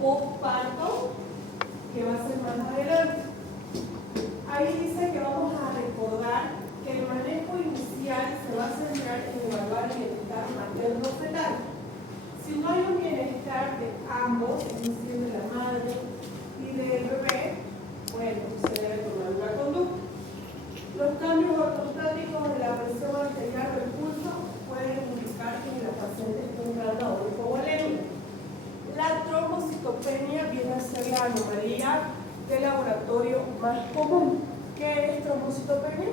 posparto, que va a ser más adelante. Ahí dice que vamos a recordar que el manejo inicial se va a centrar en evaluar el bienestar materno-fetal. Si no hay un bienestar de ambos, es decir, de la madre y del bebé, bueno, se debe tomar una conducta. Los cambios ortostáticos de la presión arterial o el pulso pueden indicar que la paciente está entrando a una hipovolemia. La trombocitopenia viene a ser la anomalía de laboratorio más común. ¿Qué es trombocitopenia?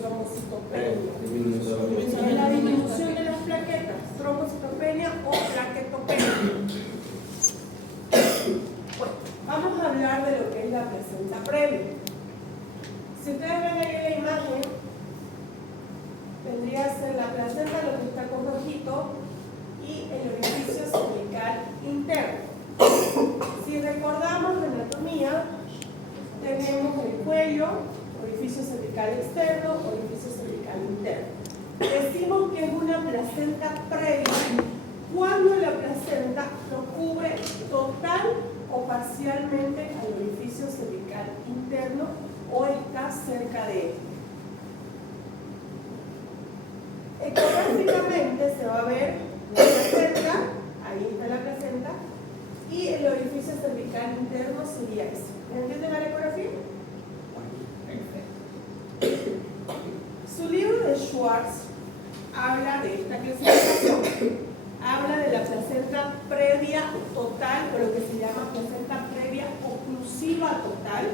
Trombocitopenia. Es la disminución de las plaquetas, trombocitopenia o plaquetopenia. Bueno, vamos a hablar de lo que es la placenta previa. Si ustedes ven ahí la imagen, vendría a ser la placenta, lo que está con rojito, y el orificio cervical interno. Si recordamos la anatomía, tenemos el cuello, orificio cervical externo, orificio cervical interno. Decimos que es una placenta previa cuando la placenta lo cubre total o parcialmente al orificio cervical interno o está cerca de él. Ecográficamente se va a ver la placenta, ahí está la placenta, y el orificio cervical interno sería ese. ¿Entienden la ecografía? Perfecto. Su libro de Schwartz habla de esta clasificación. Habla de la placenta previa total, o lo que se llama placenta previa oclusiva total,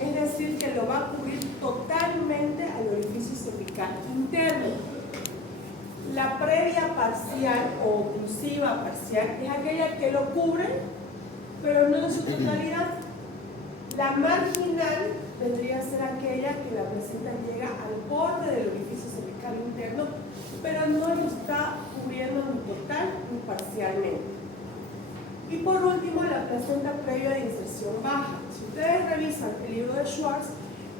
es decir, que lo va a cubrir totalmente al orificio cervical interno. La previa parcial o oclusiva parcial es aquella que lo cubre, pero no en su totalidad. La marginal vendría a ser aquella que la placenta llega al borde del orificio cervical interno, pero no lo está cubriendo ni total ni parcialmente. Y por último, la placenta previa de inserción baja. Si ustedes revisan el libro de Schwartz,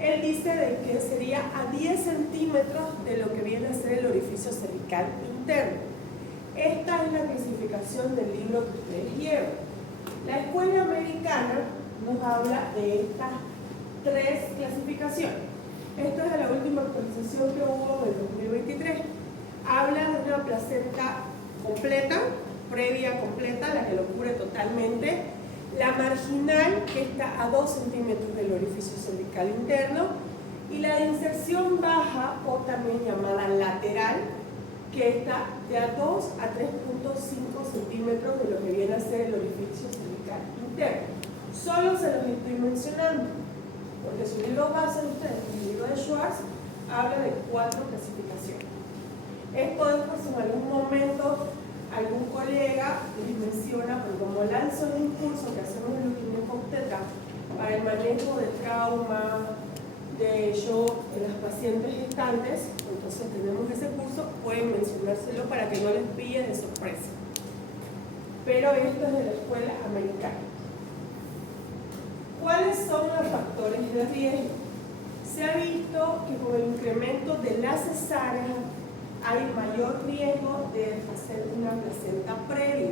él dice de que sería a 10 centímetros de lo que viene a ser el orificio cervical interno. Esta es la clasificación del libro que ustedes llevan. La escuela americana nos habla de estas 3 clasificaciones. Esto es de la última actualización que hubo en el 2023. Habla de una placenta completa, previa completa, la que lo cubre totalmente. La marginal, que está a 2 centímetros del orificio cervical interno, y la de inserción baja, o también llamada lateral, que está de a 2 a 3.5 centímetros de lo que viene a ser el orificio cervical interno. Solo se los estoy mencionando, porque su libro base, ustedes, el libro de Schwartz, habla de 4 clasificaciones. Es poder, por si en algún momento algún colega les menciona, pero como lanzo el impulso que hacemos en los ginecobstetras para el manejo de trauma, de shock en las pacientes gestantes, entonces tenemos ese curso, pueden mencionárselo para que no les pille de sorpresa. Pero esto es de la escuela americana. ¿Cuáles son los factores de riesgo? Se ha visto que con el incremento de la cesárea hay mayor riesgo de hacer una placenta previa.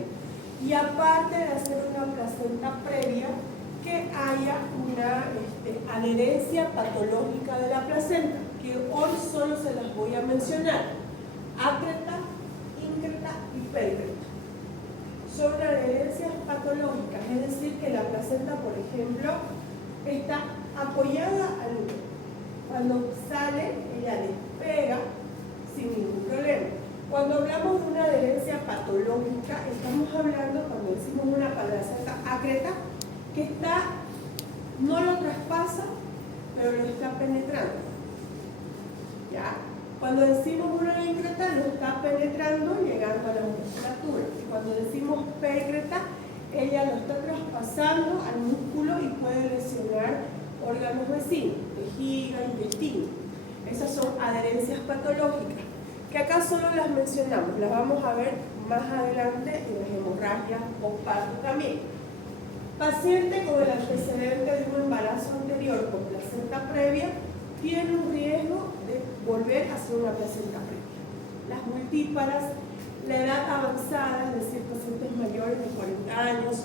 Y aparte de hacer una placenta previa, que haya una adherencia patológica de la placenta, que hoy solo se las voy a mencionar: acreta, íncreta y perincreta. Son adherencias patológicas, es decir, que la placenta, por ejemplo, está apoyada al útero. Cuando sale, ella despega sin ningún problema. Cuando hablamos de una adherencia patológica, estamos hablando, cuando decimos una placenta acreta, que no lo traspasa, pero lo está penetrando. ¿Ya? Cuando decimos una íncreta, lo está penetrando, llegando a la musculatura. Y cuando decimos perincreta, ella lo está traspasando al músculo y puede lesionar órganos vecinos, vejiga, intestino. Esas son adherencias patológicas, que acá solo las mencionamos, las vamos a ver más adelante en las hemorragias postparto también. Paciente con el antecedente de un embarazo anterior con placenta previa tiene un riesgo de volver a hacer una placenta previa. Las multíparas la edad avanzada, es decir, pacientes mayores de 40 años,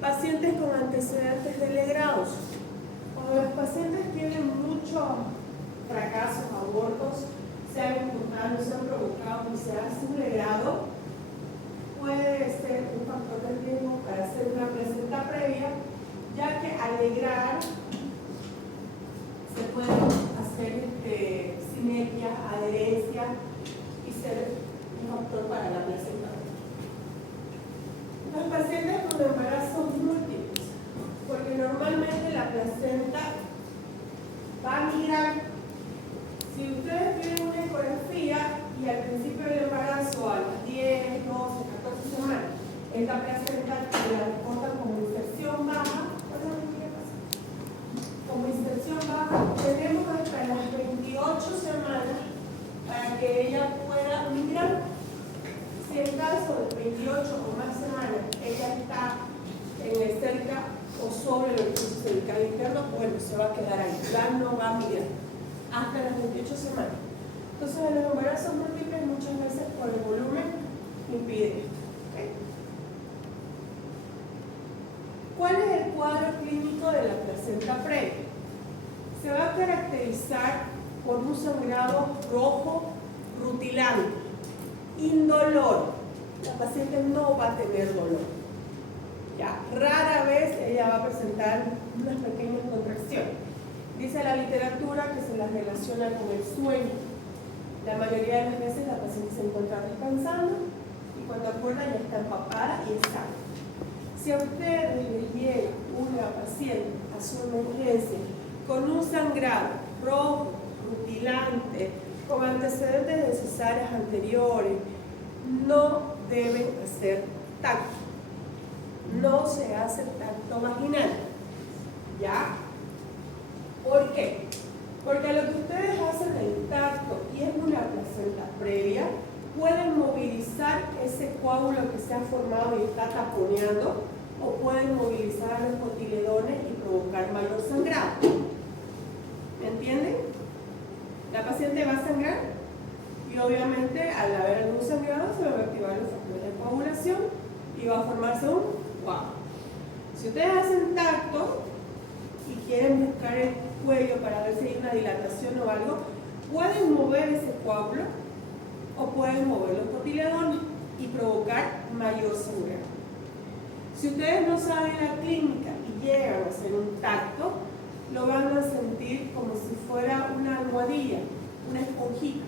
pacientes con antecedentes de legrados. Cuando los pacientes tienen muchos fracasos, abortos, se han encontrado, se han provocado y se hace un legrado, puede ser un factor de riesgo para hacer una placenta previa, ya que al legrar se pueden hacer simetría, adherencia y ser un factor para la placenta. Los pacientes con embarazos múltiples, porque normalmente la placenta va a migrar. Si ustedes tienen una ecografía y al principio del embarazo, a las 10, 12, 14 semanas, esta placenta la reportan como inserción baja, como inserción baja, tenemos hasta las 28 semanas para que ella pueda migrar. Si en caso de 28 o más semanas ella está cerca o sobre el orificio cervical interno, bueno, se va a quedar ahí, ya no va a migrar hasta las 28 semanas. Entonces, en los embarazos múltiples muchas veces por el volumen impide esto. ¿Okay? ¿Cuál es el cuadro clínico de la placenta previa? Se va a caracterizar por un sangrado rojo rutilante, indoloro. La paciente no va a tener dolor. Ya, rara vez ella va a presentar unas pequeñas contracciones. Dice la literatura que se las relaciona con el sueño. La mayoría de las veces la paciente se encuentra descansando y cuando acuerda ya está empapada y está. Si a ustedes les llega una paciente a su emergencia con un sangrado rojo, rutilante, con antecedentes de cesáreas anteriores, no deben hacer tacto. No se hace tacto vaginal. ¿Ya? ¿Por qué? Porque lo que ustedes hacen en tacto y es una placenta previa, pueden movilizar ese coágulo que se ha formado y está taponeando, o pueden movilizar los cotiledones y provocar mayor sangrado. ¿Me entienden? La paciente va a sangrar y obviamente al haber algún sangrado se van a activar los factores de coagulación y va a formarse un coágulo. Si ustedes hacen tacto y quieren buscar el cuello para ver si hay una dilatación o algo, pueden mover ese coágulo o pueden mover los cotiledones y provocar mayor sangrado. Si ustedes no saben la clínica y llegan a hacer un tacto, lo van a sentir como si fuera una almohadilla, una esponjita.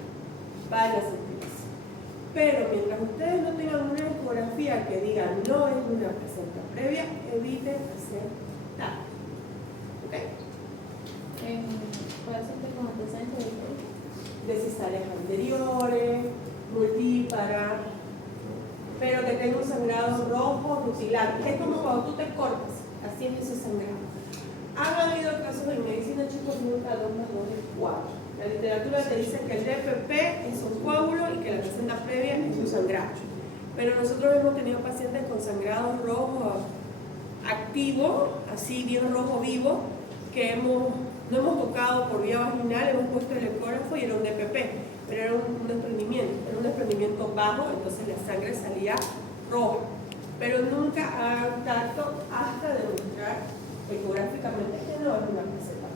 Van a sentir eso. Pero mientras ustedes no tengan una ecografía que diga no es una placenta previa, eviten hacer tacto. ¿Ok? ¿Puede ser con antecedentes de cesáreas anteriores, multípara, pero que tenga un sangrado rojo, rutilante. Es como cuando tú te cortas, así es ese sangrado. Han habido casos en medicina, chicos, nunca 2 más 2 es 4. La literatura te dice que el DPP es un coágulo y que la placenta previa es un sangrado. Pero nosotros hemos tenido pacientes con sangrado rojo activo, así bien rojo vivo, que no hemos tocado por vía vaginal, hemos puesto el ecógrafo y era un DPP, pero era un desprendimiento bajo, entonces la sangre salía roja. Pero nunca hagan tacto hasta demostrar ecográficamente que no es una placenta.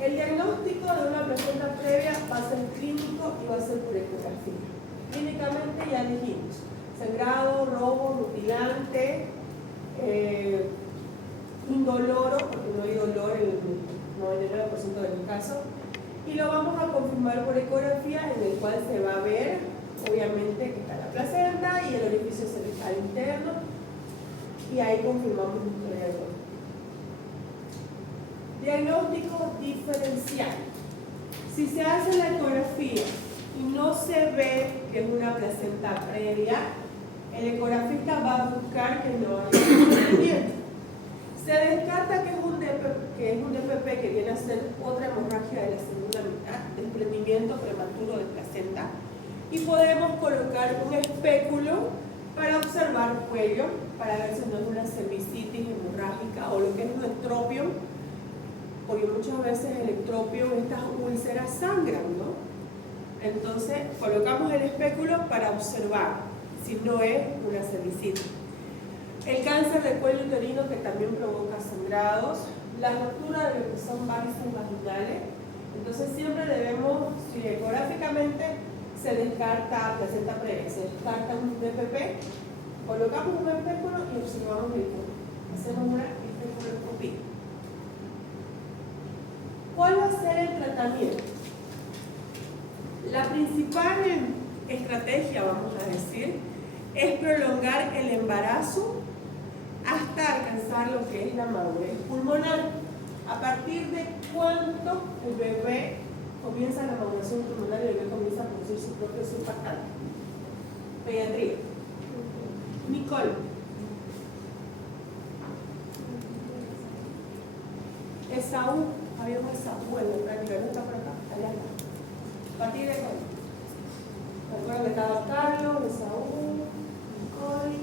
El diagnóstico de una placenta previa va a ser clínico y va a ser por ecografía. Clínicamente ya dijimos, sangrado, rojo, rutilante, indoloro, porque no hay dolor en el 99% de los casos, y lo vamos a confirmar por ecografía, en el cual se va a ver, obviamente, que está la placenta y el orificio cervical interno, y ahí confirmamos nuestro diagnóstico. Diagnóstico diferencial. Si se hace la ecografía y no se ve que es una placenta previa, el ecografista va a buscar que no haya desprendimiento. Se descarta que es un DPP que viene a ser otra hemorragia de la segunda mitad, desprendimiento prematuro de placenta, y podemos colocar un espéculo para observar cuello, para ver si no es una cervicitis hemorrágica o lo que es un ectropion, porque muchas veces el ectropion, estas úlceras sangran, ¿no? Entonces colocamos el espéculo para observar si no es una cervicitis. El cáncer de cuello uterino, que también provoca sangrados, la ruptura de lo que son varices vaginales. Entonces siempre debemos, si ecográficamente se descarta placenta previa, se descarta un DPP, colocamos un espéculo y observamos el cuello. Hacemos una espectroscopía. ¿Cuál va a ser el tratamiento? La principal estrategia, vamos a decir, es prolongar el embarazo hasta alcanzar lo que es la madurez pulmonar. ¿A partir de cuánto el bebé comienza la maduración pulmonar y el bebé comienza a producir su propio surfactante? Pediatría. Nicole. Esaú, había un Esaú en la práctica, no está por acá, allá está. ¿A partir de cuándo? Recuerdo que estaba Carlos, Esaú, Nicole,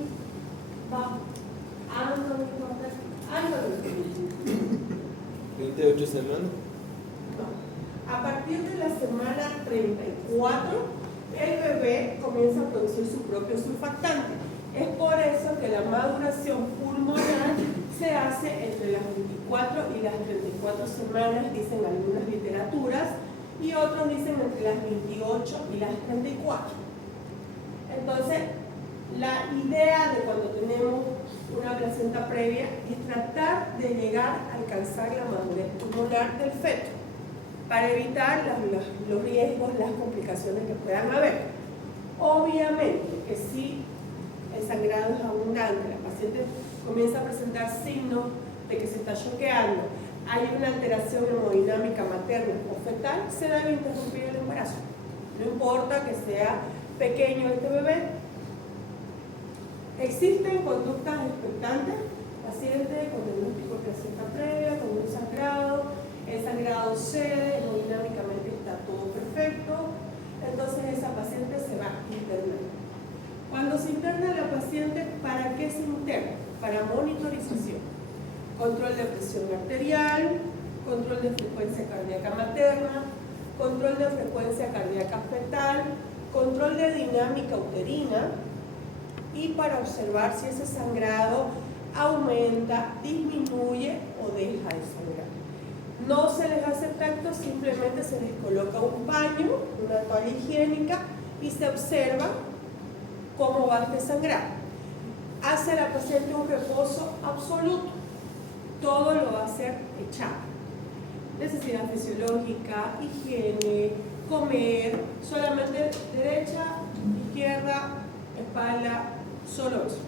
Anthony, 28 semanas. No. A partir de la semana 34, el bebé comienza a producir su propio surfactante. Es por eso que la maduración pulmonar se hace entre las 24 y las 34 semanas, dicen algunas literaturas, y otros dicen entre las 28 y las 34. Entonces, la idea de cuando tenemos una placenta previa es tratar de llegar a alcanzar la madurez pulmonar del feto para evitar los riesgos, las complicaciones que puedan haber. Obviamente que si el sangrado es abundante, la paciente comienza a presentar signos de que se está choqueando, hay una alteración hemodinámica materna o fetal, se debe interrumpir el embarazo. No importa que sea pequeño este bebé. Existen conductas expectantes, paciente con diagnóstico de placenta previa, con un sangrado, el sangrado cede, hemodinámicamente está todo perfecto, entonces esa paciente se va a internar. Cuando se interna la paciente, ¿para qué se interna? Para monitorización, control de presión arterial, control de frecuencia cardíaca materna, control de frecuencia cardíaca fetal, control de dinámica uterina, y para observar si ese sangrado aumenta, disminuye o deja de sangrar. No se les hace tacto, simplemente se les coloca un paño, una toalla higiénica y se observa cómo va este sangrado. Hace la paciente un reposo absoluto, todo lo va a hacer echado. Necesidad fisiológica, higiene, comer, solamente derecha, izquierda, espalda, solo eso,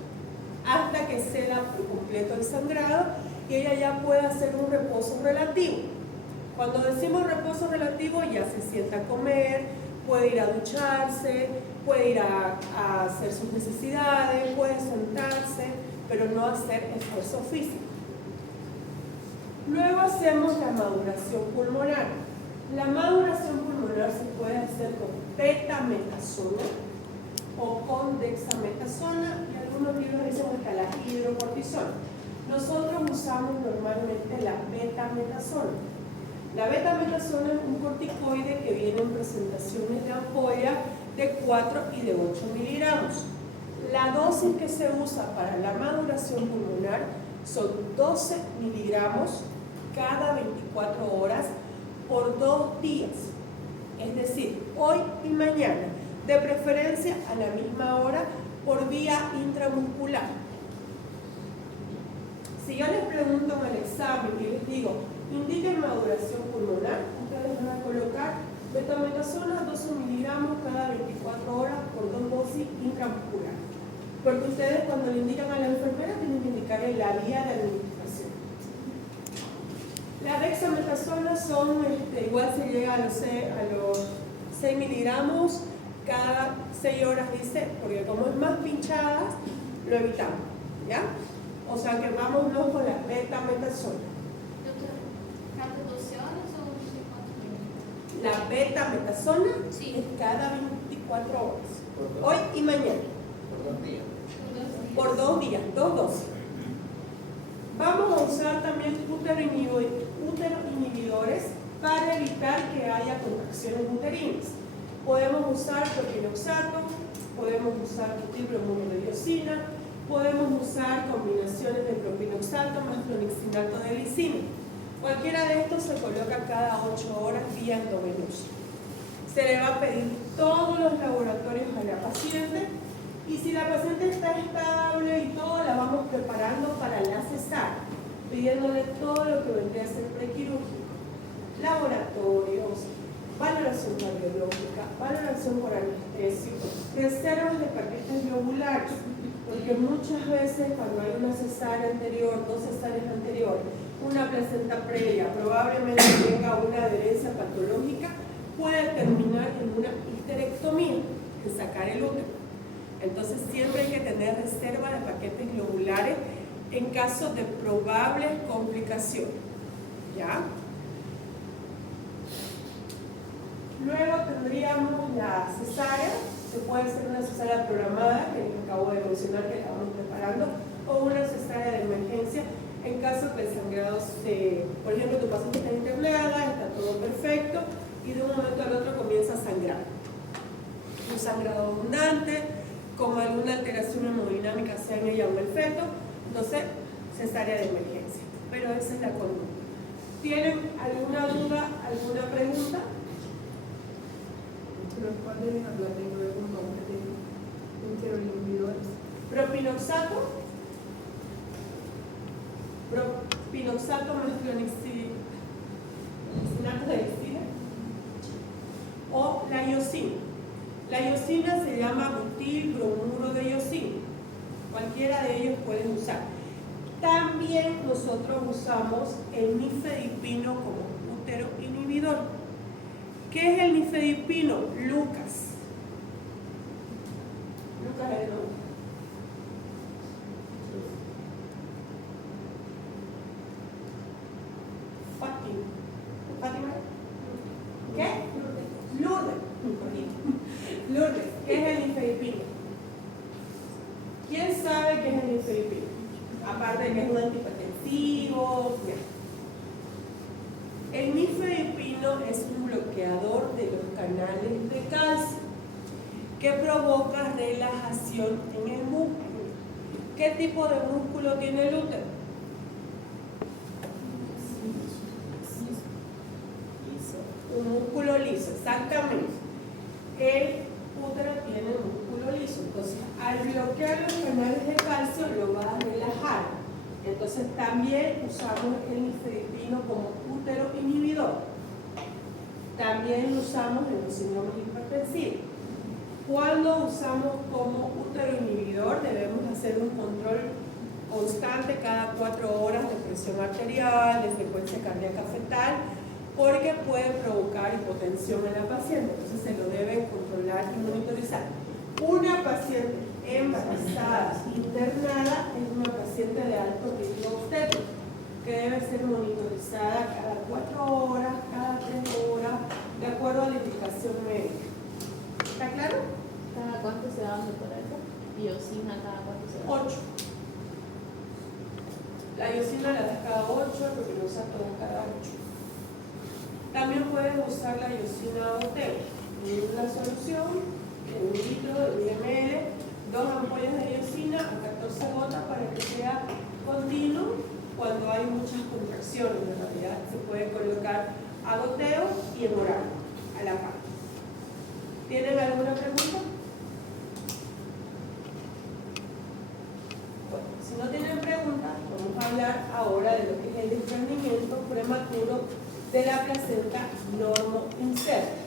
hasta que ceda por completo el sangrado y ella ya puede hacer un reposo relativo. Cuando decimos reposo relativo, ya se sienta a comer, puede ir a ducharse, puede ir a hacer sus necesidades, puede sentarse, pero no hacer esfuerzo físico. Luego hacemos la maduración pulmonar. La maduración pulmonar se puede hacer con betametasona o con dexametasona, y algunos libros dicen hasta la hidrocortisona. Nosotros usamos normalmente la betametasona. La betametasona es un corticoide que viene en presentaciones de ampolla de 4 y de 8 miligramos. La dosis que se usa para la maduración pulmonar son 12 miligramos cada 24 horas por 2 días. Es decir, hoy y mañana, de preferencia a la misma hora por vía intramuscular. Si yo les pregunto en el examen y les digo, indiquen maduración pulmonar, ustedes van a colocar betametasona 12 miligramos cada 24 horas por 2 dosis intramuscular. Porque ustedes cuando le indican a la enfermera tienen que indicarle la vía de administración. La dexametasona son, igual se llega a los 6 miligramos cada 6 horas, dice, porque como es más pinchadas, lo evitamos, ¿ya? O sea que vámonos con la betametasona. ¿Cada 12 horas o 24 horas? La betametasona Sí. es cada 24 horas, hoy y mañana, Por 2 días. por 2 días, 2 dosis. Vamos a usar también útero inhibidores para evitar que haya contracciones uterinas. Podemos usar propinoxato, podemos usar butilbromuro de diosina, podemos usar combinaciones de propinoxato más flunixinato de lisina. Cualquiera de estos se coloca cada 8 horas vía endovenosa. Se le va a pedir todos los laboratorios a la paciente y si la paciente está estable y todo, la vamos preparando para la cesárea, pidiéndole todo lo que vendría a ser prequirúrgico, laboratorios, valoración cardiológica, valoración por anestésico, reservas de paquetes globulares, porque muchas veces cuando hay una cesárea anterior, 2 cesáreas anteriores, una placenta previa, probablemente tenga una adherencia patológica, puede terminar en una histerectomía, en sacar el útero. Entonces siempre hay que tener reserva de paquetes globulares en caso de probables complicaciones. ¿Ya? Luego tendríamos la cesárea, que puede ser una cesárea programada, que les acabo de mencionar que la vamos preparando, o una cesárea de emergencia en caso que el sangrado por ejemplo, tu paciente está internada, está todo perfecto, y de un momento al otro comienza a sangrar. Un sangrado abundante, con alguna alteración hemodinámica, sea en ella o en el feto, entonces cesárea de emergencia. Pero esa es la conducta. ¿Tienen alguna duda, alguna pregunta? Responden a la tengo de un nombre de interoinhibidores. Propinoxato. Propinoxato más flunixinato de lisina. O la iosina. La iosina se llama butilbromuro de iosina. Cualquiera de ellos pueden usar. También nosotros usamos el nifedipino como útero inhibidor. ¿Qué es el nifedipino? Lucas. Lucas es el nombre. Fátima. ¿Qué? Lourdes. Lourdes. ¿Qué es el nifedipino? ¿Quién sabe qué es el nifedipino? Aparte de que es un antihipertensivo. El nifedipino es un bloqueador de los canales de calcio que provoca relajación en el músculo. ¿Qué tipo de músculo tiene el útero? Un músculo liso, exactamente. El útero tiene un músculo liso, entonces al bloquear los canales de calcio lo va a relajar. Entonces también usamos el nifedipino como útero inhibidor. También lo usamos en los síndromes hipertensivos. Cuando usamos como útero inhibidor debemos hacer un control constante cada 4 horas de presión arterial, de frecuencia cardíaca fetal, porque puede provocar hipotensión en la paciente, entonces se lo deben controlar y monitorizar. Una paciente embarazada, internada, es una paciente de alto riesgo obstétrico, que debe ser monitorizada cada 4 horas, cada 3 horas, de acuerdo a la indicación médica. ¿Está claro? ¿Cada cuánto se da para eso? Iosina, ¿cada cuánto se da? 8. La iosina la das cada 8, el propinoxato cada 8. También pueden usar la iosina goteo en una solución, en 1 litro de 10 ml, 2 ampollas de iosina a 14 gotas para que sea continuo cuando hay muchas contracciones. En realidad se puede colocar a goteo y en oral, a la par. ¿Tienen alguna pregunta? Bueno, si no tienen preguntas, vamos a hablar ahora de lo que es el desprendimiento prematuro de la placenta normo-inserta.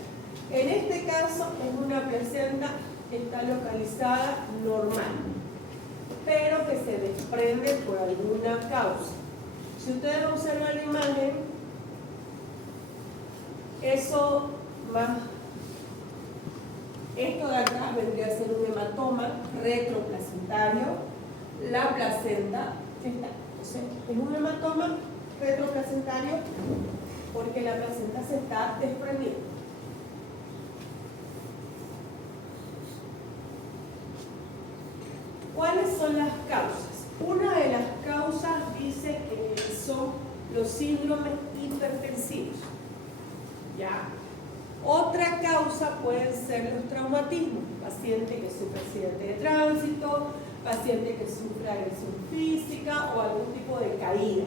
En este caso es una placenta que está localizada normal, pero que se desprende por alguna causa. Si ustedes observan la imagen, esto de acá vendría a ser un hematoma retroplacentario. La placenta está, es un hematoma retroplacentario porque la placenta se está desprendiendo. ¿Cuáles son las causas? Una de las causas dice que son los síndromes hipertensivos. ¿Ya? Otra causa pueden ser traumatismo, paciente que sufre accidente de tránsito, paciente que sufre agresión física o algún tipo de caída.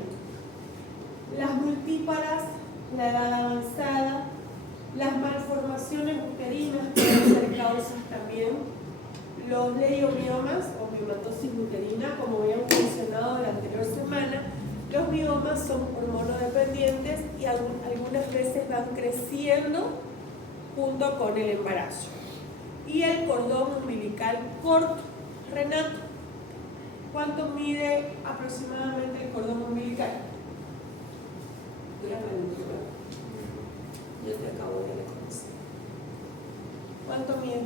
Las multíparas, la edad avanzada, las malformaciones uterinas pueden ser causas también, los leiomiomas o miomatosis uterina, como habíamos mencionado la anterior semana. Los miomas son hormonodependientes y algunas veces van creciendo junto con el embarazo. Y el cordón umbilical corto. Renato, ¿cuánto mide aproximadamente el cordón umbilical? Yo te acabo de reconocer. ¿Cuánto mide?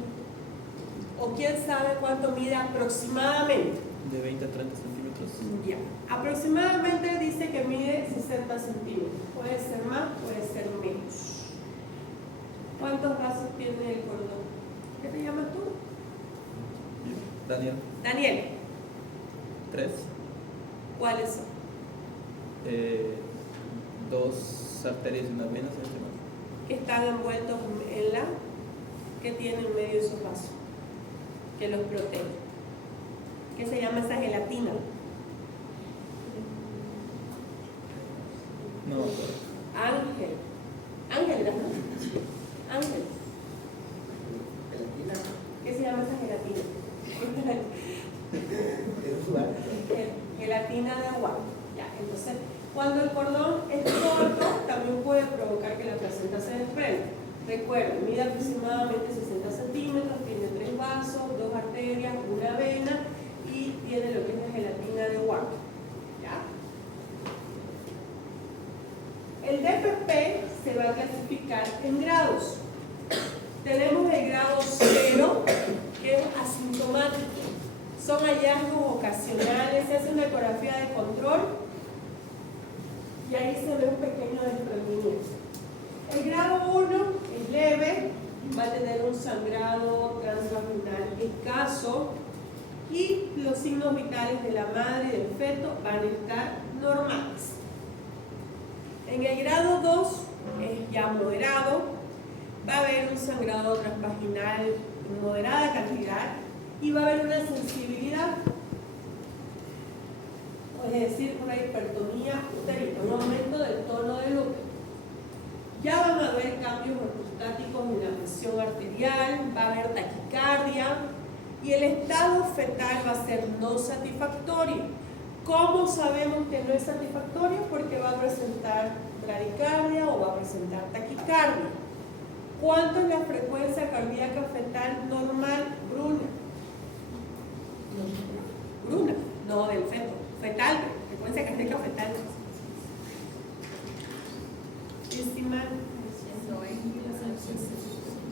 ¿O quién sabe cuánto mide aproximadamente? De 20 a 30 centímetros. Ya. Aproximadamente dice que mide 60 centímetros. Puede ser más, puede ser menos. ¿Cuántos vasos tiene el cordón? ¿Qué te llamas tú? Daniel. Daniel. 3. ¿Cuáles son? 2 arterias y una vena, ¿sí? Que están envueltos en la... ¿Qué tiene en medio de esos vasos? Que los protege. ¿Qué se llama esa gelatina? No, Ángel. Ángel, ¿verdad? Ángel. ¿Qué se llama esa gelatina? Gelatina de agua. Ya, entonces, cuando el cordón es corto, también puede provocar que la placenta se desprenda. Recuerden, mide aproximadamente 60 centímetros, tiene 3 vasos, 2 arterias, una vena y tiene lo que es la gelatina de agua. ¿Ya? El DPP se va a clasificar en grados. Tenemos el grado 0, que es asintomático. Son hallazgos ocasionales, se hace una ecografía de control y ahí se ve un pequeño desprendimiento. El grado 1 es leve, va a tener un sangrado transvaginal escaso y los signos vitales de la madre y del feto van a estar normales. En el grado 2 es ya moderado, va a haber un sangrado transvaginal en moderada cantidad y va a haber una sensibilidad, es decir, una hipertonía uterina, un aumento del tono del útero. Ya van a haber cambios ortostáticos en la presión arterial, va a haber taquicardia y el estado fetal va a ser no satisfactorio. ¿Cómo sabemos que no es satisfactorio? Porque va a presentar bradicardia o va a presentar taquicardia. ¿Cuánto es la frecuencia cardíaca fetal normal, Bruna? Bruna, no del feto, fetal, frecuencia cardíaca fetal.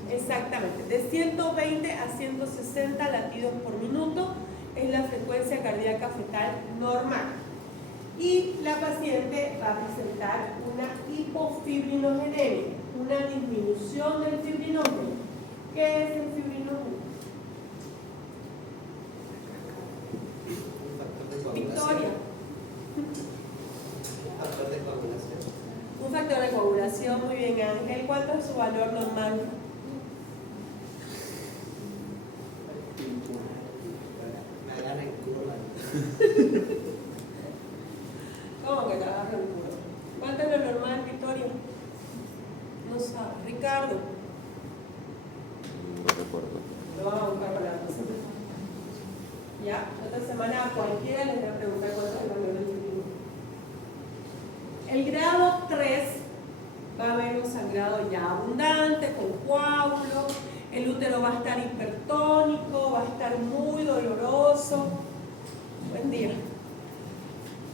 Exactamente, de 120 a 160 latidos por minuto es la frecuencia cardíaca fetal normal. Y la paciente va a presentar una hipofibrinogenemia, una disminución del fibrinógeno. ¿Qué es el fibrinógeno? Victoria. Un factor de coagulación, muy bien, Ángel. ¿Cuánto es su valor normal? ¿Cómo que te agarra el culo? ¿Cuánto es lo normal, Victoria? No sabe. Ricardo. No recuerdo. Lo van a buscar para la próxima. Ya, otra semana a cualquiera les voy a preguntar cuánto es el valor del fibrinógeno. El grado 3 va a haber un sangrado ya abundante, con coágulo, el útero va a estar hipertónico, va a estar muy doloroso. Buen día.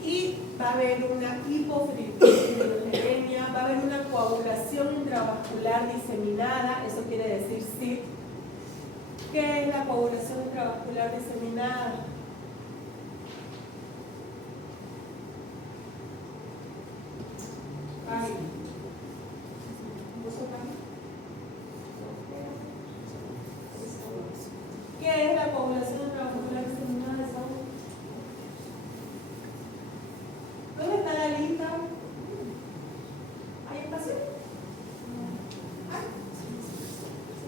Y va a haber una hipofibrinogenemia, va a haber una coagulación intravascular diseminada, eso quiere decir sí. ¿Qué es la coagulación intravascular diseminada? Ay. ¿Qué es la coagulación intravascular diseminada, Saúl? ¿Dónde está la lista? ¿Hay espacio? Ah, sí,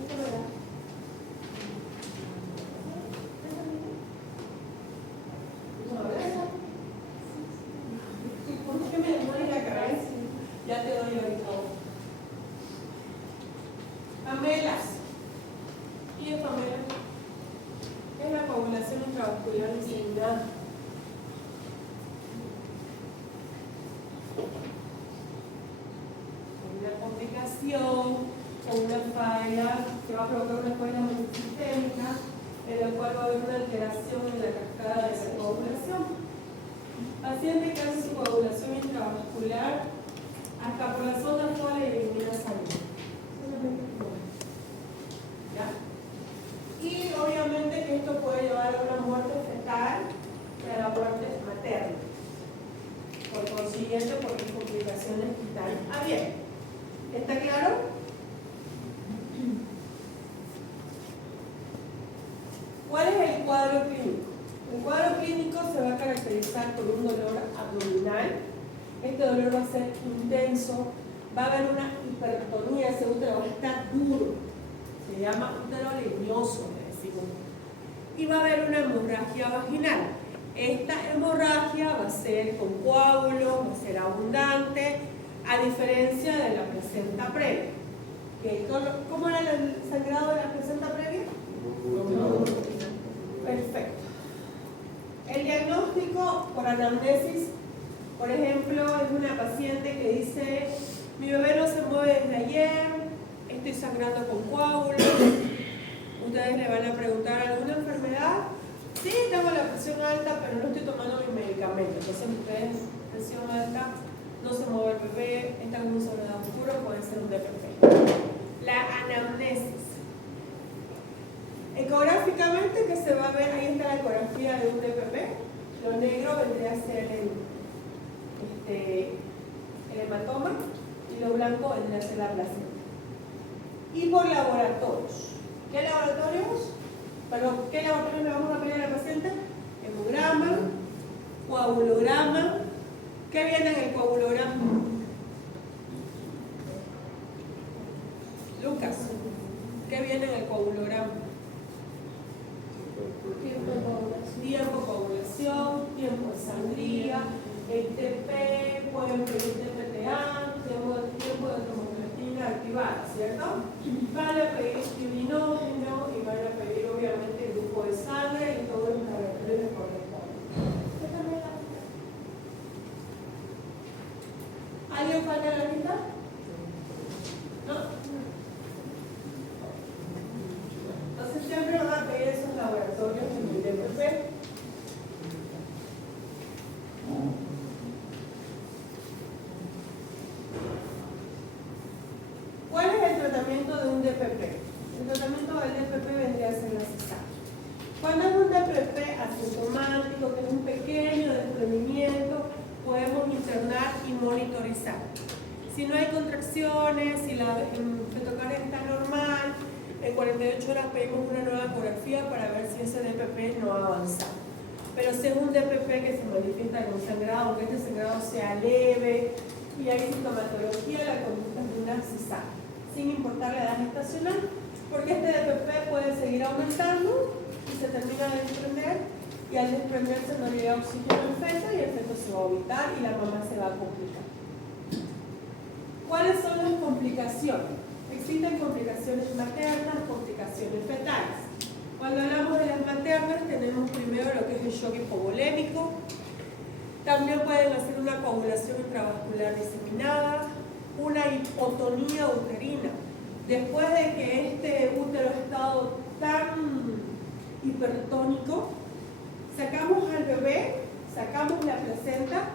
¿verdad? Sigue, Pamela. ¿Qué es la coagulación intravascular diseminada? Una complicación o una falla que va a provocar una falla multisistémica en la cual va a haber una alteración en la cascada de la coagulación. Paciente que hace su coagulación intravascular hasta por la sonda foral y elimina sangre. ¿Ya? Y obviamente que esto puede llevar a una muerte fetal y a la muerte materna. Por consiguiente, porque hay complicaciones vitales. Ah, bien. ¿Está claro? ¿Cuál es el cuadro clínico? El cuadro clínico se va a caracterizar por un dolor abdominal. Este dolor va a ser intenso, va a haber una hipertonía, ese útero va a estar duro, se llama útero leñoso, le decimos. Y va a haber una hemorragia vaginal. Esta hemorragia va a ser con coágulos, va a ser abundante, a diferencia de la placenta previa. ¿Cómo era el sangrado de la placenta previa? Perfecto. El diagnóstico por anamnesis, por ejemplo, es una paciente que dice: mi bebé no se mueve desde ayer, estoy sangrando con coágulos. Ustedes le van a preguntar: ¿alguna enfermedad? Sí, tengo la presión alta, pero no estoy tomando mi medicamento. Entonces, ustedes, presión alta, no se mueve el bebé, está en un sangrado oscuro, puede ser un DPP. La anamnesis. Ecográficamente, que se va a ver, ahí está la ecografía de un DPP. Lo negro vendría a ser el hematoma y lo blanco vendría a ser la placenta. Y por laboratorios. ¿Qué laboratorios? ¿Qué laboratorios le vamos a pedir a la paciente? Hemograma, coagulograma. ¿Qué viene en el coagulograma? Lucas, ¿qué viene en el coagulograma? Tiempo de coagulación, tiempo de sangría, el TP, pueden pedir TPTA, tiempo de tromboplatina activada, ¿cierto? Van a pedir urinógeno y van a pedir obviamente el grupo de sangre y todos los laboratorios que corresponden. ¿Alguien falta en la lista? ¿No? Entonces siempre van a pedir esos laboratorios en el DPP. ¿Cuál es el tratamiento de un DPP? El tratamiento del DPP vendría a ser la cesárea. Cuando es un DPP asintomático, que es un pequeño desprendimiento, podemos internar y monitorizar. Si no hay contracciones, si la fetocardia está normal, en 48 horas pedimos una nueva ecografía para ver si ese DPP no ha avanzado. Pero si es un DPP que se manifiesta con sangrado, aunque este sangrado sea leve y hay sintomatología, la conducta es de una cesárea, sin importar la edad gestacional, porque este DPP puede seguir aumentando y se termina de desprender, y al desprenderse no llega oxígeno al feto y el feto se va a vomitar y la mamá se va a complicar. ¿Cuáles son las complicaciones? Existen complicaciones maternas, complicaciones fetales. Cuando hablamos de las maternas tenemos primero lo que es el shock hipovolémico. También pueden hacer una coagulación intravascular diseminada, una hipotonía uterina. Después de que este útero ha estado tan hipertónico, sacamos al bebé, sacamos la placenta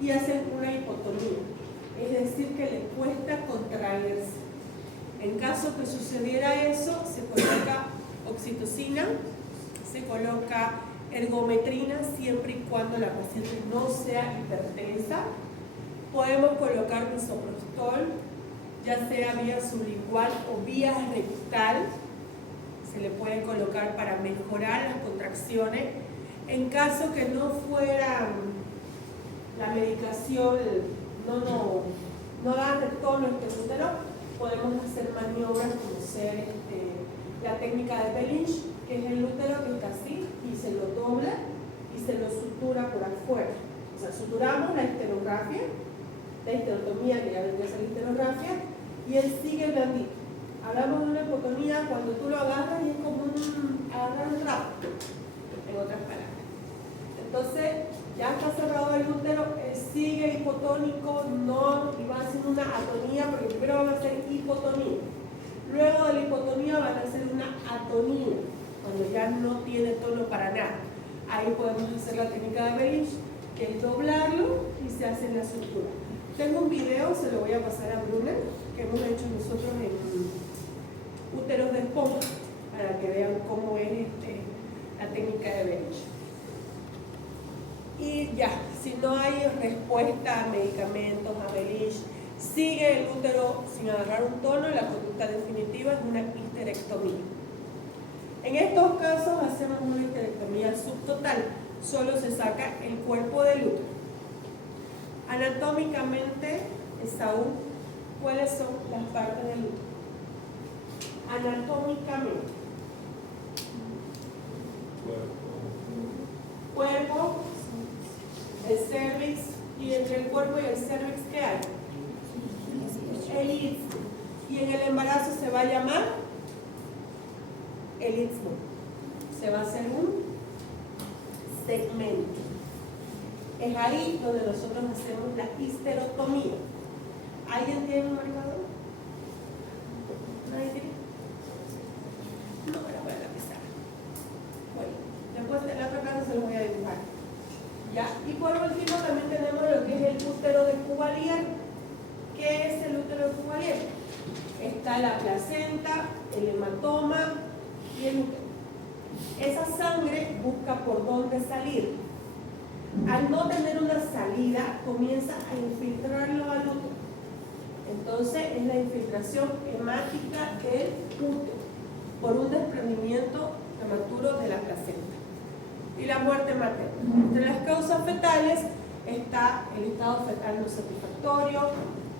y hacen una hipotonía. Es decir, que le cuesta contraerse. En caso que sucediera eso, se coloca oxitocina, se coloca ergometrina siempre y cuando la paciente no sea hipertensa. Podemos colocar misoprostol, ya sea vía sublingual o vía rectal. Se le puede colocar para mejorar las contracciones. En caso que no fuera la medicación, no da retorno a este útero, podemos hacer maniobras como ser la técnica de Bellinge, que es el útero que está así y se lo dobla y se lo sutura por afuera. O sea, suturamos la histerografia, la histerotomía, que ya vendría a ser la histerografia, y él sigue blandito. Hablamos de una hipotonía cuando tú lo agarras y es como agarran rápido, en otras palabras. Entonces, ya está cerrado el útero, él sigue hipotónico, no, y va haciendo una atonía, porque primero van a hacer hipotonía. Luego de la hipotonía van a hacer una atonía, cuando ya no tiene tono para nada. Ahí podemos hacer la técnica de Belich, que es doblarlo y se hace en la sutura. Tengo un video, se lo voy a pasar a Bruna, que hemos hecho nosotros en úteros de esponja, para que vean cómo es la técnica de Belich. Y ya, si no hay respuesta a medicamentos, a Belich, sigue el útero sin agarrar un tono, la conducta definitiva es una histerectomía. En estos casos hacemos una histerectomía subtotal, solo se saca el cuerpo del útero. Anatómicamente, Esaú, ¿cuáles son las partes del útero? Anatómicamente. Cuerpo, el cervix, y entre el cuerpo y el cervix, ¿qué hay? El istmo. Y en el embarazo se va a llamar el istmo. Se va a hacer un segmento. Es ahí donde nosotros hacemos la histerectomía. ¿Alguien tiene un marcador? ¿Nadie tiene? No, ahora voy a la pizarra. Bueno, después de la otra casa se los voy a dibujar. ¿Ya? Y por último también tenemos lo que es el útero de Cuvalier. ¿Qué es el útero de Cuvalier? Está la placenta, el hematoma y el útero. Esa sangre busca por dónde salir. Al no tener una salida, comienza a infiltrarlo al útero. Entonces es la infiltración hemática del útero por un desprendimiento prematuro de la placenta. Y la muerte materna. Entre las causas fetales está el estado fetal no satisfactorio.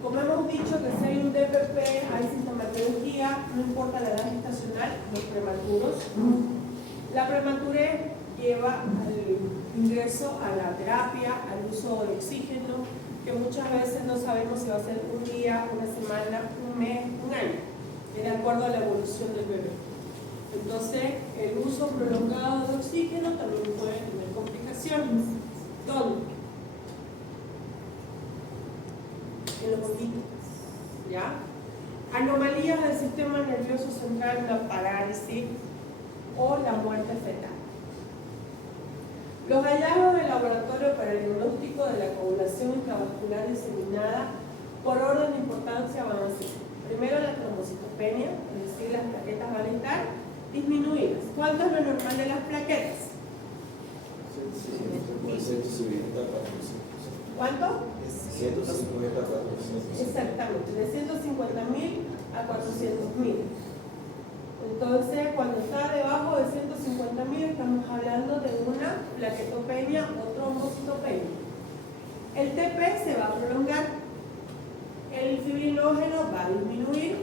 Como hemos dicho, que si hay un DPP, hay sintomatología, no importa la edad gestacional, los prematuros. La prematurez lleva al ingreso a la terapia, al uso de oxígeno, que muchas veces no sabemos si va a ser un día, una semana, un mes, un año, de acuerdo a la evolución del bebé. Entonces, el uso prolongado de oxígeno también puede tener complicaciones. ¿Dónde? En los ojitos. ¿Ya? Anomalías del sistema nervioso central, la parálisis o la muerte fetal. Los hallazgos del laboratorio para el diagnóstico de la coagulación intravascular diseminada por orden de importancia van a ser: primero, la trombocitopenia, es decir, las plaquetas van a estar disminuidas. ¿Cuánto es lo normal de las plaquetas? ¿Cuánto? 150 a 400. Exactamente, de 150.000 a 400.000. Entonces, cuando está debajo de 150.000, estamos hablando de una plaquetopenia o trombocitopenia. El TP se va a prolongar, el fibrinógeno va a disminuir,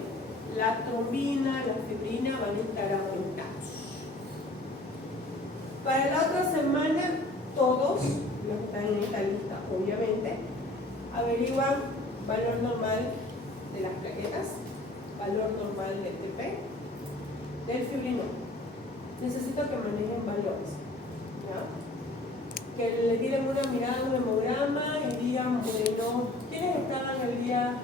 la trombina, la fibrina van a estar aumentados. Para la otra semana, todos los que están en esta lista, obviamente, averiguan valor normal de las plaquetas, valor normal del TP, del fibrinógeno. Necesito que manejen valores, ¿ya? Que le tiren una mirada a un hemograma y digan, bueno, ¿quiénes estaban el día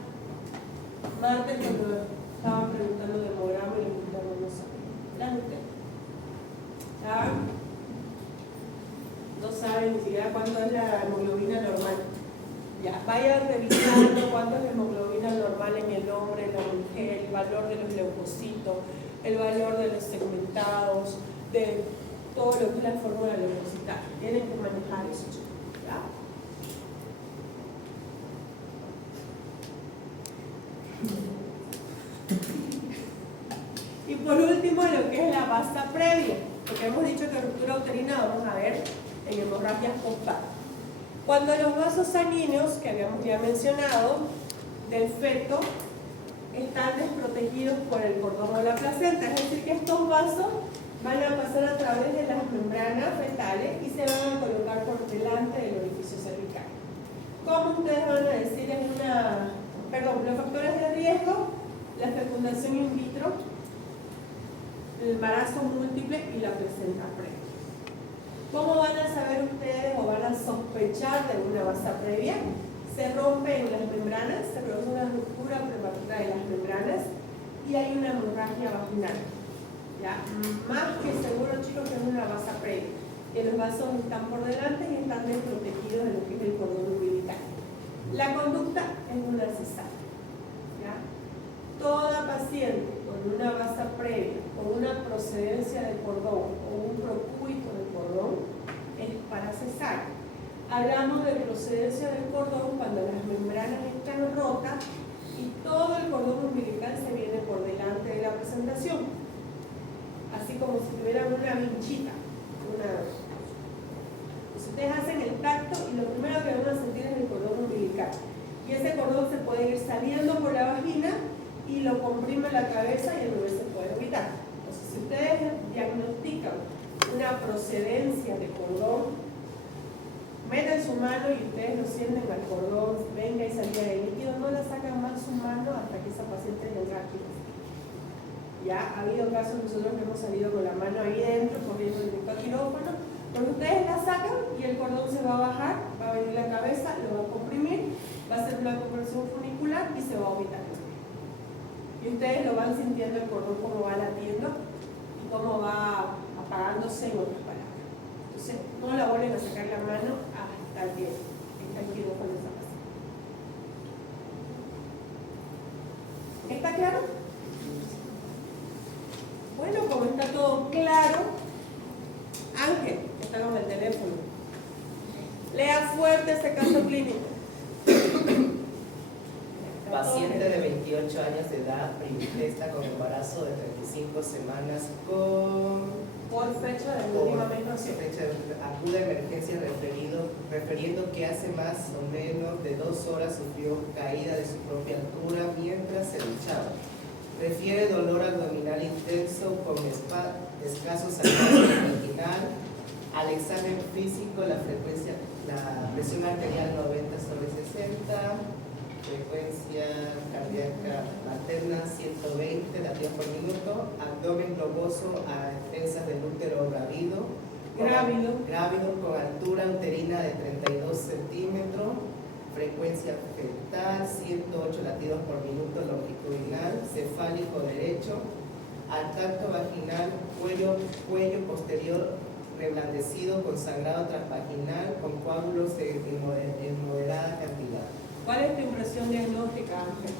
martes cuando estaban preguntando de hemograma y les preguntaron no saben? ¿La gente? ¿Ya? No saben ni siquiera cuánto es la hemoglobina normal. Ya, vayan revisando cuánto es la hemoglobina normal en el hombre, en la mujer, el valor de los leucocitos, el valor de los segmentados, de todo lo que es la fórmula leucocitaria. Tienen que manejar eso, ¿ya? Y por último, lo que es la basta previa, porque hemos dicho que ruptura uterina vamos a ver en hemorragias postparto. Cuando los vasos sanguíneos, que habíamos ya mencionado, del feto, están desprotegidos por el cordón o la placenta, es decir, que estos vasos van a pasar a través de las membranas fetales y se van a colocar por delante del orificio cervical. ¿Cómo ustedes van a decir en los factores de riesgo? La fecundación in vitro, el embarazo múltiple y la placenta previa. ¿Cómo van a saber ustedes o van a sospechar de una basa previa? Se rompen las membranas, se produce una ruptura prematura de las membranas y hay una hemorragia vaginal. ¿Ya? Más que seguro, chicos, que es una basa previa. Que los vasos están por delante y están desprotegidos de lo que es el cordón umbilical. La conducta es una cesárea. ¿Ya? Toda paciente con una basa previa, con una procedencia de cordón o un procúbito de cordón, es para cesárea. Hablamos de procedencia del cordón cuando las membranas están rotas y todo el cordón umbilical se viene por delante de la presentación. Así como si tuvieran una vinchita. Ustedes hacen el tacto y lo primero que van a sentir es el cordón umbilical. Y ese cordón se puede ir saliendo por la vagina y lo comprime la cabeza y el bebé se puede evitar. Entonces, si ustedes diagnostican una procedencia de cordón, meten su mano y ustedes lo sienten al cordón, venga y salida de líquido, no la sacan más su mano hasta que esa paciente es rápida. Ya ha habido casos nosotros que hemos salido con la mano ahí dentro, corriendo directo al quirófano, pero ustedes la sacan y el cordón se va a bajar, va a venir la cabeza, lo va a comprimir, va a ser una compresión funicular y se va a evitar. Y ustedes lo van sintiendo el cordón como va latiendo y cómo va apagándose en otras palabras. Entonces, no la vuelven a sacar la mano hasta que está el quirófano esa paciente. ¿Está claro? Bueno, como está todo claro, Ángel, que está con el teléfono, lea fuerte ese caso clínico. Paciente de 28 años de edad, primigesta con embarazo de 35 semanas por fecha de última menstruación. Acude a emergencia refiriendo que hace más o menos de 2 horas sufrió caída de su propia altura mientras se duchaba. Refiere dolor abdominal intenso con escaso sangrado vaginal. Al examen físico, la presión arterial 90/60, frecuencia cardíaca materna 120 latidos por minuto, abdomen globoso a expensas del útero grávido con altura uterina de 32 centímetros, frecuencia fetal 108 latidos por minuto longitudinal, cefálico derecho, al tacto vaginal, cuello posterior reblandecido con sangrado transvaginal con coágulos en moderada cantidad. ¿Cuál es tu impresión diagnóstica, Ángel?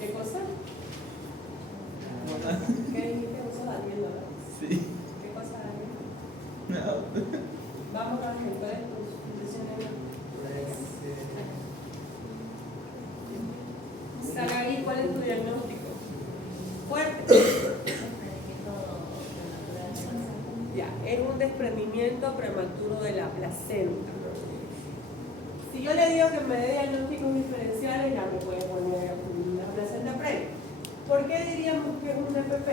¿Qué cosa? ¿Qué dijiste? ¿Vos sos Daniel, verdad? Sí. ¿Qué cosa, Daniel? No. Vamos, Ángel, ¿cuál es tu impresión diagnóstica? Saraí, ¿cuál es tu diagnóstico? Fuerte. Ya, es un desprendimiento prematuro de la placenta. Si yo le digo que me dé diagnósticos diferenciales, ya me puede poner la placenta previa. ¿Por qué diríamos que es un DPP?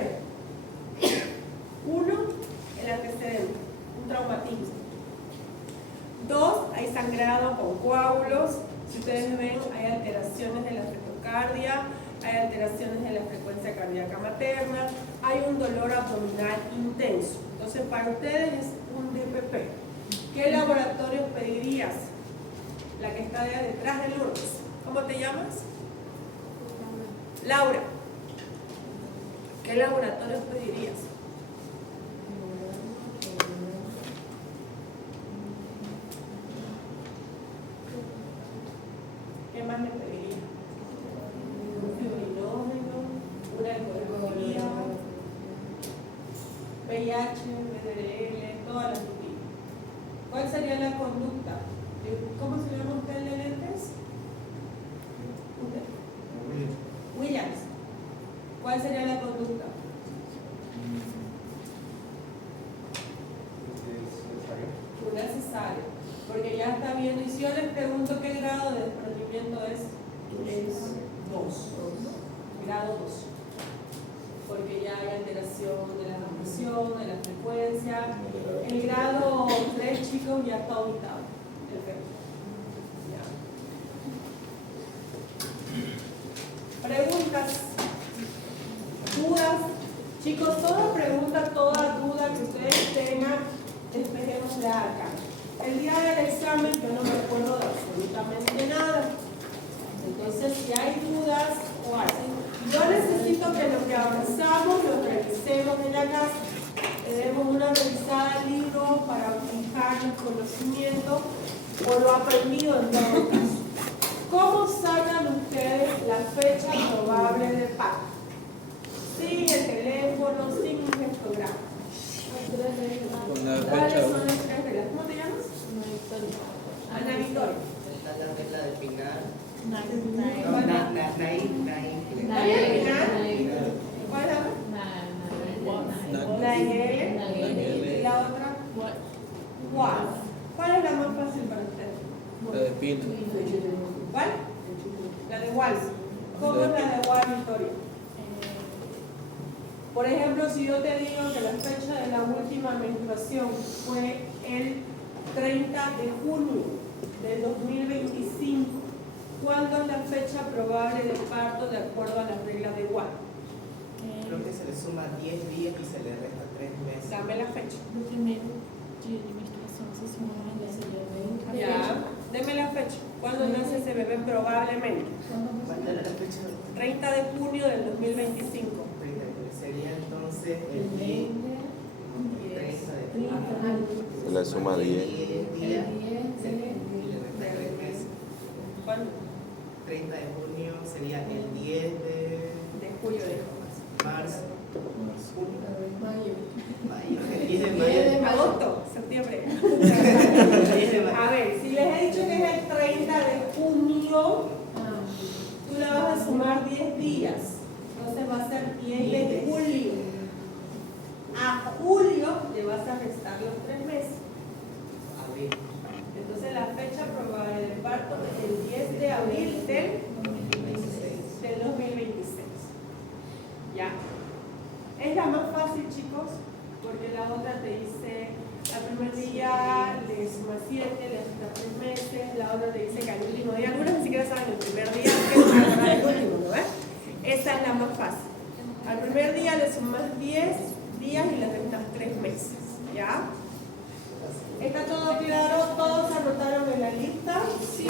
Uno, el antecedente, un traumatismo. Dos, hay sangrado con coágulos. Si ustedes ven, hay alteraciones de la fetocardia, hay alteraciones de la frecuencia cardíaca materna, hay un dolor abdominal intenso. Entonces, para ustedes es un DPP. ¿Qué laboratorios pedirías? La que está detrás del URBS. ¿Cómo te llamas? Laura. ¿Qué laboratorios pedirías? ¿Qué más le pediría? Un fibrinógeno, una ecografía, VIH, VDRL, todas las rutinas. ¿Cuál sería la conducta? ¿Cómo se llama usted el de lentes? Williams. ¿Cuál sería la conducta? Una cesárea. Porque ya está viendo. Y si yo les pregunto qué grado de desprendimiento es 2. Grado 2. Porque ya hay alteración de la presión, de la frecuencia. El grado 3, chicos, ya está auditado. Perfecto. Ya. Pregunta. preguntas, dudas. Chicos, toda pregunta, toda duda que ustedes tengan, despejémosla acá. El día del examen yo no me acuerdo de absolutamente nada. Entonces, si hay dudas o algo, yo necesito que lo que avanzamos lo revisemos en la casa. Le demos una revisada al libro para fijar los conocimientos o lo aprendido en todo caso. ¿Cómo sacan ustedes la fecha probable de pago? Sin el teléfono, sin un gestograma. Con la ¿Cuáles fecha. son las tres reglas? ¿Cómo te llamas? Ana Victoria. Está la regla de Pinar. No, ¿Cuál es el final? ¿Cuál es la otra? Nayeli. ¿Y la otra? What. ¿Cuál es la más fácil para ustedes? La de Pina. ¿Cuál? La de Walsh. ¿Cómo es la de Walsh, Victoria? Por ejemplo, si yo te digo que la fecha de la última menstruación fue el 30 de junio del 2025, ¿cuándo es la fecha probable de parto de acuerdo a las reglas de Walsh? Creo que se le suma 10 días y se le resta 3 meses. Dame la fecha. No primeiro dia de menstruação, se se não me engano, Ya, deme la fecha. ¿Cuándo nace ese bebé probablemente? ¿Cuándo era la fecha? 30 de junio del 2025. Sería entonces el 30 de Se le suma 10. días y le resta 3 meses. ¿Cuándo? 30 de junio sería el 10 De julio de marzo. Mayo. Mayo. El 10 de mayo. agosto, septiembre. El 10 de mayo. A ver, si les he dicho que es el 30 de junio, tú le vas a sumar 10 días. Entonces va a ser 10 de julio. A julio le vas a restar los 3 meses. Abril. Entonces la fecha probable de parto es el 10 de abril del 2026. ¿Ya? Es la más fácil, chicos, porque la otra te dice, al primer día le suma 7, le resta 3 meses, la otra te dice que al último día, algunas ni siquiera saben el primer día, que es el último, ¿no ves? Esa es la más fácil. Al primer día le sumas 10 días y le restas 3 meses, ¿ya? ¿Está todo claro? ¿Todos anotaron en la lista? Sí.